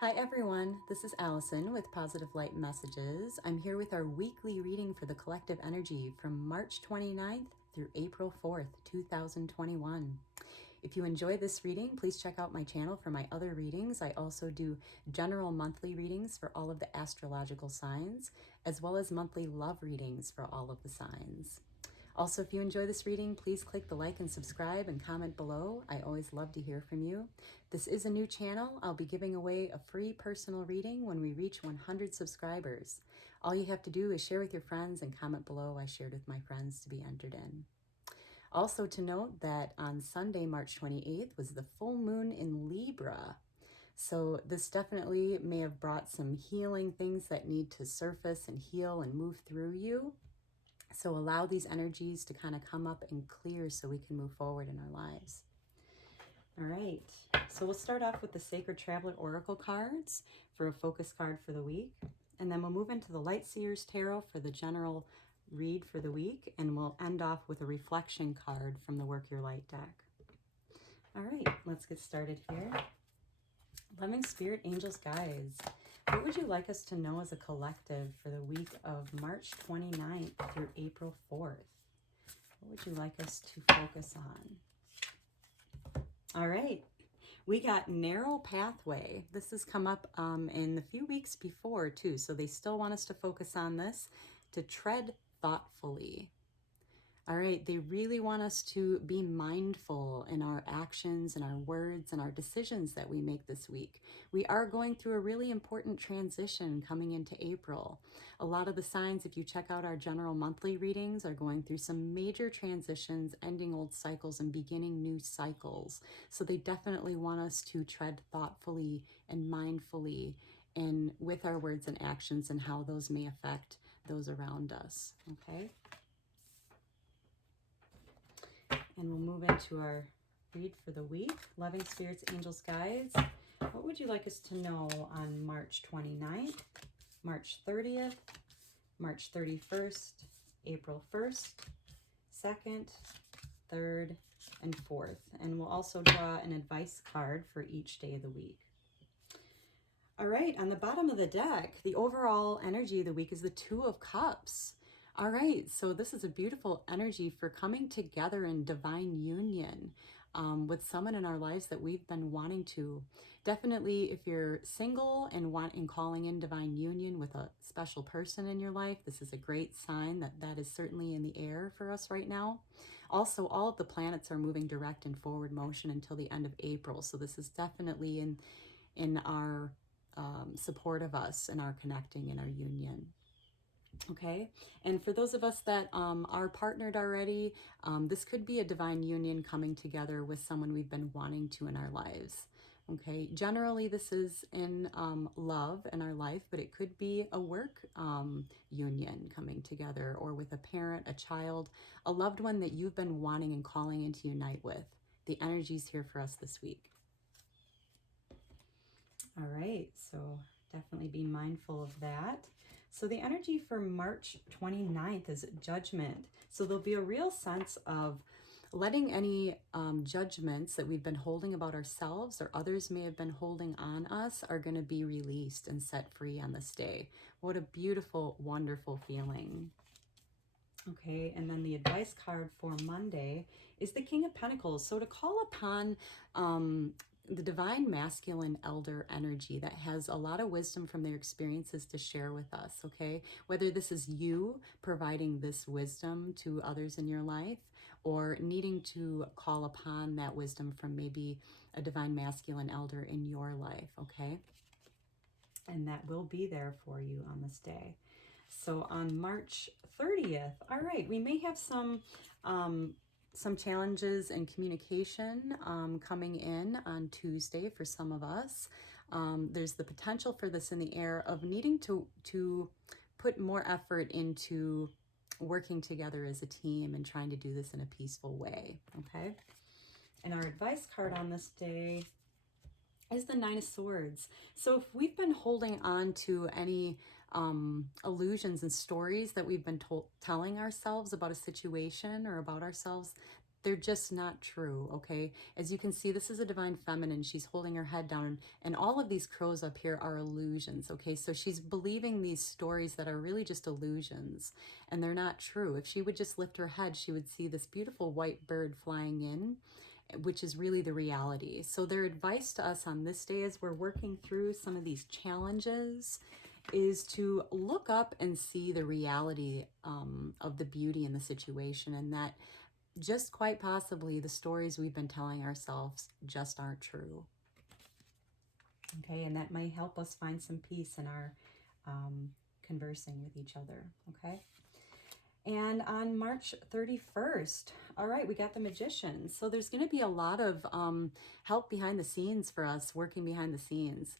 Hi everyone, this is Allison with Positive Light Messages. I'm here with our weekly reading for the collective energy from March 29th through April 4th, 2021. If you enjoy this reading, please check out my channel for my other readings. I also do general monthly readings for all of the astrological signs, as well as monthly love readings for all of the signs. Also, if you enjoy this reading, please click the like and subscribe and comment below. I always love to hear from you. This is a new channel. I'll be giving away a free personal reading when we reach 100 subscribers. All you have to do is share with your friends and comment below. I shared with my friends to be entered in. Also to note that on Sunday, March 28th was the full moon in Libra. So this definitely may have brought some healing things that need to surface and heal and move through you. So allow these energies to kind of come up and clear so we can move forward in our lives. All right, so we'll start off with the Sacred Traveler Oracle cards for a focus card for the week. And then we'll move into the Light Seers Tarot for the general read for the week. And we'll end off with a reflection card from the Work Your Light deck. All right, let's get started here. Loving Spirit, Angels, Guides, what would you like us to know as a collective for the week of March 29th through April 4th? What would you like us to focus on? All right, we got Narrow Pathway. This has come up in the few weeks before too, so they still want us to focus on this, to tread thoughtfully. All right, they really want us to be mindful in our actions and our words and our decisions that we make this week. We are going through a really important transition coming into April. A lot of the signs, if you check out our general monthly readings, are going through some major transitions, ending old cycles and beginning new cycles. So they definitely want us to tread thoughtfully and mindfully and with our words and actions and how those may affect those around us, okay? And we'll move into our read for the week. Loving Spirits, Angels, Guides. What would you like us to know on March 29th, March 30th, March 31st, April 1st, 2nd, 3rd, and 4th? And we'll also draw an advice card for each day of the week. All right, on the bottom of the deck, the overall energy of the week is the Two of Cups. All right, so this is a beautiful energy for coming together in divine union with someone in our lives that we've been wanting to. Definitely, if you're single and calling in divine union with a special person in your life, this is a great sign that is certainly in the air for us right now. Also, all of the planets are moving direct and forward motion until the end of April, so this is definitely in our support of us and our connecting and our union. Okay, and for those of us that are partnered already, this could be a divine union coming together with someone we've been wanting to in our lives. Okay, generally this is in love in our life, but it could be a work union coming together, or with a parent, a child, a loved one that you've been wanting and calling in to unite with. The energy's here for us this week. All right, so definitely be mindful of that. So the energy for March 29th is Judgment. So there'll be a real sense of letting any judgments that we've been holding about ourselves or others may have been holding on us are going to be released and set free on this day. What a beautiful, wonderful feeling. Okay, and then the advice card for Monday is the King of Pentacles. So to call upon the divine masculine elder energy that has a lot of wisdom from their experiences to share with us, okay? Whether this is you providing this wisdom to others in your life or needing to call upon that wisdom from maybe a divine masculine elder in your life, okay? And that will be there for you on this day. So on March 30th, all right, we may have some challenges in communication coming in on Tuesday for some of us. There's the potential for this in the air of needing to put more effort into working together as a team and trying to do this in a peaceful way, okay? And our advice card on this day is the Nine of Swords. So if we've been holding on to any illusions and stories that we've been telling ourselves about a situation or about ourselves, they're just not true, okay? As you can see, this is a divine feminine. She's holding her head down, and all of these crows up here are illusions, okay? So she's believing these stories that are really just illusions, and they're not true. If she would just lift her head, she would see this beautiful white bird flying in, which is really the reality. So their advice to us on this day, as we're working through some of these challenges, is to look up and see the reality of the beauty in the situation, and that just quite possibly the stories we've been telling ourselves just aren't true. Okay, and that might help us find some peace in our conversing with each other, okay? And on March 31st, all right, we got the Magician. So there's going to be a lot of help behind the scenes for us, working behind the scenes,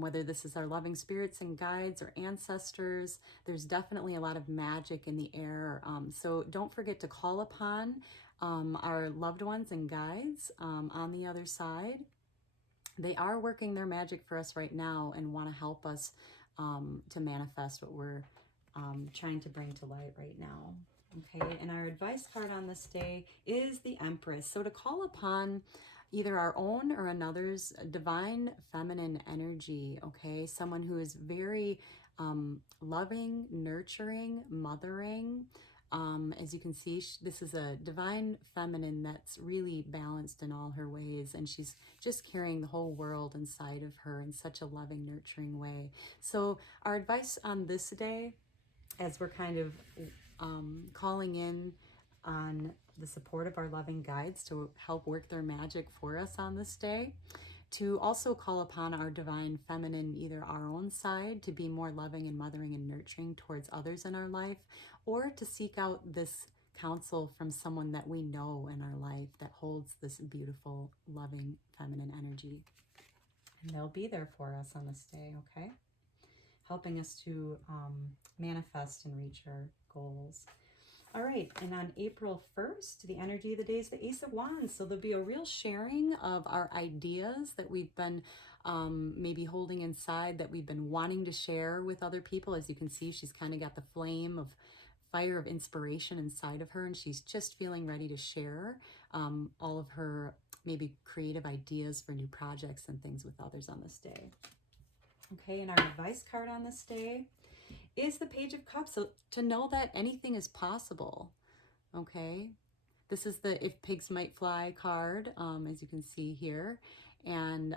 whether this is our loving spirits and guides or ancestors. There's definitely a lot of magic in the air. So don't forget to call upon our loved ones and guides on the other side. They are working their magic for us right now and want to help us to manifest what we're trying to bring to light right now. Okay, and our advice card on this day is the Empress. So to call upon either our own or another's divine feminine energy, okay? Someone who is very loving, nurturing, mothering. As you can see, this is a divine feminine that's really balanced in all her ways, and she's just carrying the whole world inside of her in such a loving, nurturing way. So our advice on this day, as we're kind of calling in on the support of our loving guides to help work their magic for us on this day, to also call upon our divine feminine, either our own side, to be more loving and mothering and nurturing towards others in our life, or to seek out this counsel from someone that we know in our life that holds this beautiful, loving, feminine energy. And they'll be there for us on this day, okay? Helping us to manifest and reach our goals. All right, and on April 1st, the energy of the day is the Ace of Wands. So there'll be a real sharing of our ideas that we've been maybe holding inside, that we've been wanting to share with other people. As you can see, she's kind of got the flame of fire of inspiration inside of her, and she's just feeling ready to share all of her maybe creative ideas for new projects and things with others on this day. Okay, and our advice card on this day is the Page of Cups. So to know that anything is possible, okay? This is the If Pigs Might Fly card, as you can see here. And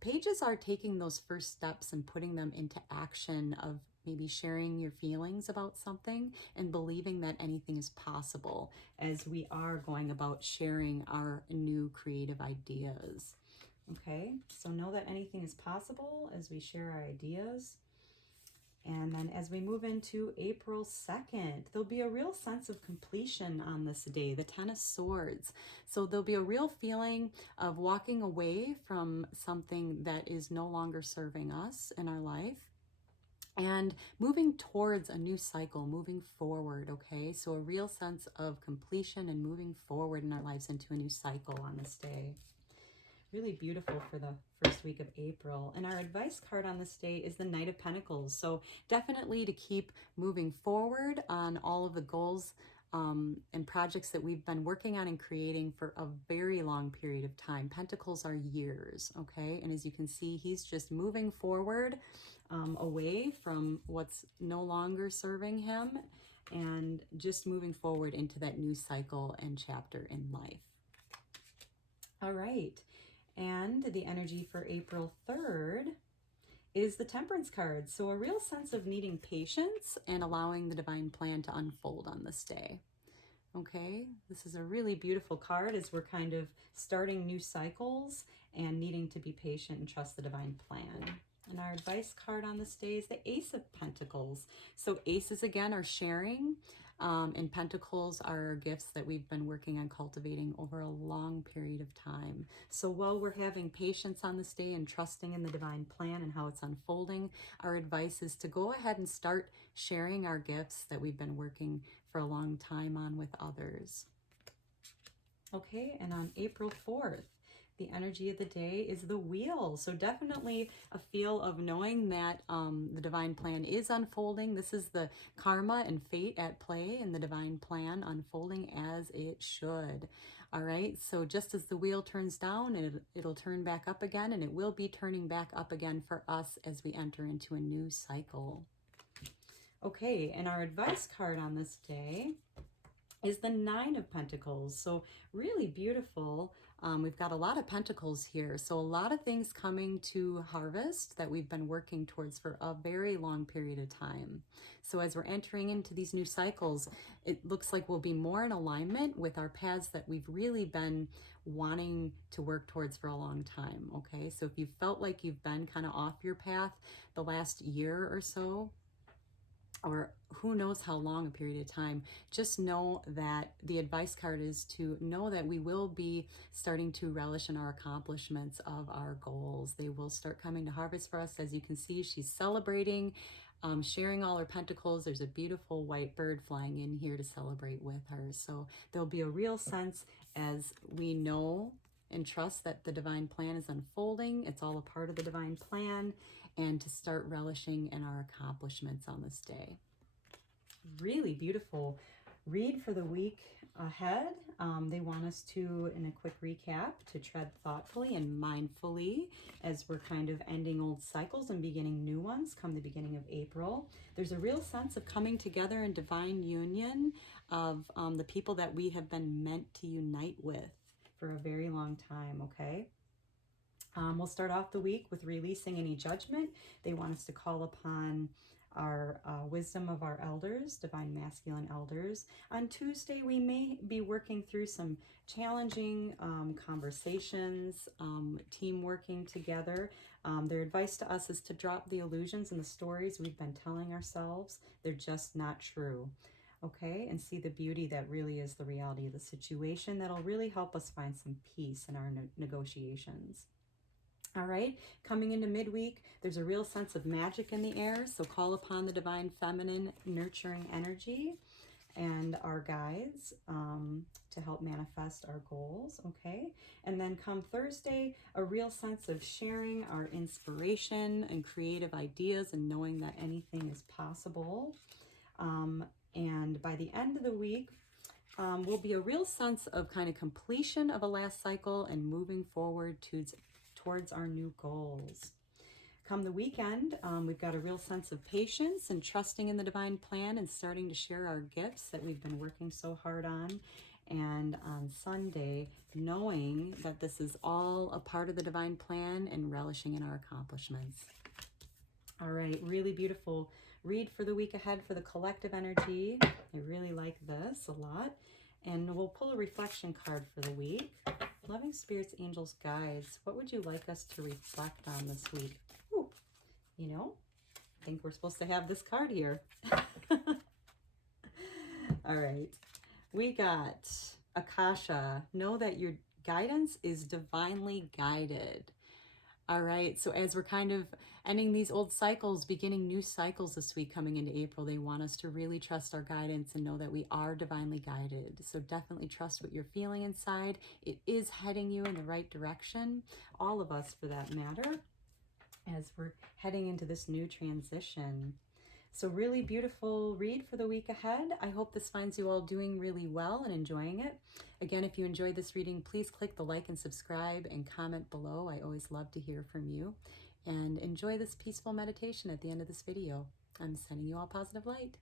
pages are taking those first steps and putting them into action of maybe sharing your feelings about something and believing that anything is possible as we are going about sharing our new creative ideas. Okay, so know that anything is possible as we share our ideas. And then as we move into April 2nd, there'll be a real sense of completion on this day, the Ten of Swords. So there'll be a real feeling of walking away from something that is no longer serving us in our life and moving towards a new cycle, moving forward, okay? So a real sense of completion and moving forward in our lives into a new cycle on this day. Really beautiful for the first week of April. And our advice card on this day is the Knight of Pentacles. So definitely to keep moving forward on all of the goals and projects that we've been working on and creating for a very long period of time. Pentacles are years, okay? And as you can see, he's just moving forward away from what's no longer serving him and just moving forward into that new cycle and chapter in life. All right. And the energy for April 3rd is the Temperance card. So a real sense of needing patience and allowing the divine plan to unfold on this day. Okay, this is a really beautiful card as we're kind of starting new cycles and needing to be patient and trust the divine plan. And our advice card on this day is the Ace of Pentacles. So aces again are sharing. And pentacles are gifts that we've been working on cultivating over a long period of time. So while we're having patience on this day and trusting in the divine plan and how it's unfolding, our advice is to go ahead and start sharing our gifts that we've been working for a long time on with others. Okay, and on April 4th, The energy of the day is the wheel. So definitely a feel of knowing that the divine plan is unfolding. This is the karma and fate at play in the divine plan unfolding as it should. All right, so just as the wheel turns down, it'll turn back up again, and it will be turning back up again for us as we enter into a new cycle. Okay, and our advice card on this day is the Nine of Pentacles. So really beautiful. We've got a lot of pentacles here. So a lot of things coming to harvest that we've been working towards for a very long period of time. So as we're entering into these new cycles, it looks like we'll be more in alignment with our paths that we've really been wanting to work towards for a long time. Okay, so if you felt like you've been kind of off your path the last year or so, or who knows how long a period of time, just know that the advice card is to know that we will be starting to relish in our accomplishments of our goals. They will start coming to harvest for us. As you can see, she's celebrating, sharing all her pentacles. There's a beautiful white bird flying in here to celebrate with her. So there'll be a real sense as we know and trust that the divine plan is unfolding. It's all a part of the divine plan, and to start relishing in our accomplishments on this day. Really beautiful read for the week ahead. They want us to, in a quick recap, to tread thoughtfully and mindfully as we're kind of ending old cycles and beginning new ones come the beginning of April. There's a real sense of coming together in divine union of the people that we have been meant to unite with for a very long time, okay? We'll start off the week with releasing any judgment. They want us to call upon our wisdom of our elders, divine masculine elders. On Tuesday, we may be working through some challenging conversations, team working together. Their advice to us is to drop the illusions and the stories we've been telling ourselves. They're just not true. Okay, and see the beauty that really is the reality of the situation. That'll really help us find some peace in our negotiations. All right, coming into midweek, there's a real sense of magic in the air, so call upon the divine feminine nurturing energy and our guides to help manifest our goals, okay? And then come Thursday, a real sense of sharing our inspiration and creative ideas and knowing that anything is possible. And by the end of the week, will be a real sense of kind of completion of a last cycle and moving forward towards our new goals. Come the weekend, we've got a real sense of patience and trusting in the divine plan and starting to share our gifts that we've been working so hard on. And on Sunday, knowing that this is all a part of the divine plan and relishing in our accomplishments. All right, really beautiful read for the week ahead for the collective energy. I really like this a lot. And we'll pull a reflection card for the week. Loving spirits, angels, guides, what would you like us to reflect on this week? Ooh, you know, I think we're supposed to have this card here. All right, we got Akasha. Know that your guidance is divinely guided. All right, so as we're kind of ending these old cycles, beginning new cycles this week coming into April, they want us to really trust our guidance and know that we are divinely guided. So definitely trust what you're feeling inside. It is heading you in the right direction, all of us for that matter, as we're heading into this new transition. So really beautiful read for the week ahead. I hope this finds you all doing really well and enjoying it. Again, if you enjoyed this reading, please click the like and subscribe and comment below. I always love to hear from you. And enjoy this peaceful meditation at the end of this video. I'm sending you all positive light.